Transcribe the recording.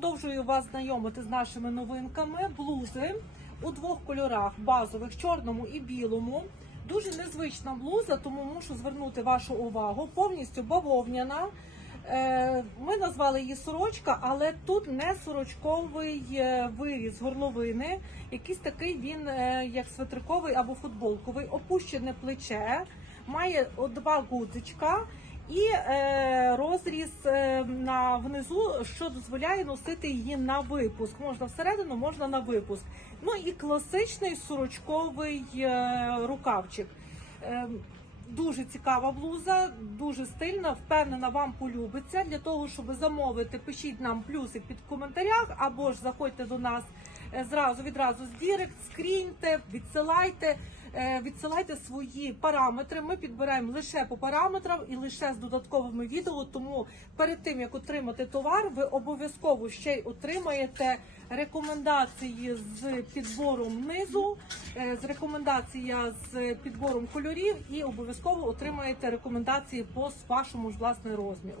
продовжую вас знайомити з нашими новинками. Блузи у двох кольорах базових чорному і білому. Дуже незвична блуза, тому мушу звернути вашу увагу. Повністю бавовняна. Е, Ми назвали її сорочка, але тут не сорочковий е, виріз горловини. Якийсь такий він, е, як светриковий або футболковий, опущене плече, має два гудзичка і розріз на внизу, що дозволяє носити її на випуск. Можна всередину, можна на випуск. Ну і класичний сорочковий е, рукавчик. Е, Дуже цікава блуза, дуже стильна, впевнена, вам полюбиться. Для того, щоб замовити, пишіть нам плюсик під коментарях, або ж заходьте до нас е, зразу відразу з Дірект, скріньте, відсилайте, відсилайте свої параметри. Ми підбираємо лише по параметрам і лише з додатковими відео. Тому перед тим як отримати товар, ви обов'язково ще й отримаєте рекомендації з підбором низу, е, з рекомендація з підбором кольорів, і обов'язково отримаєте рекомендації по вашому ж власне розміру.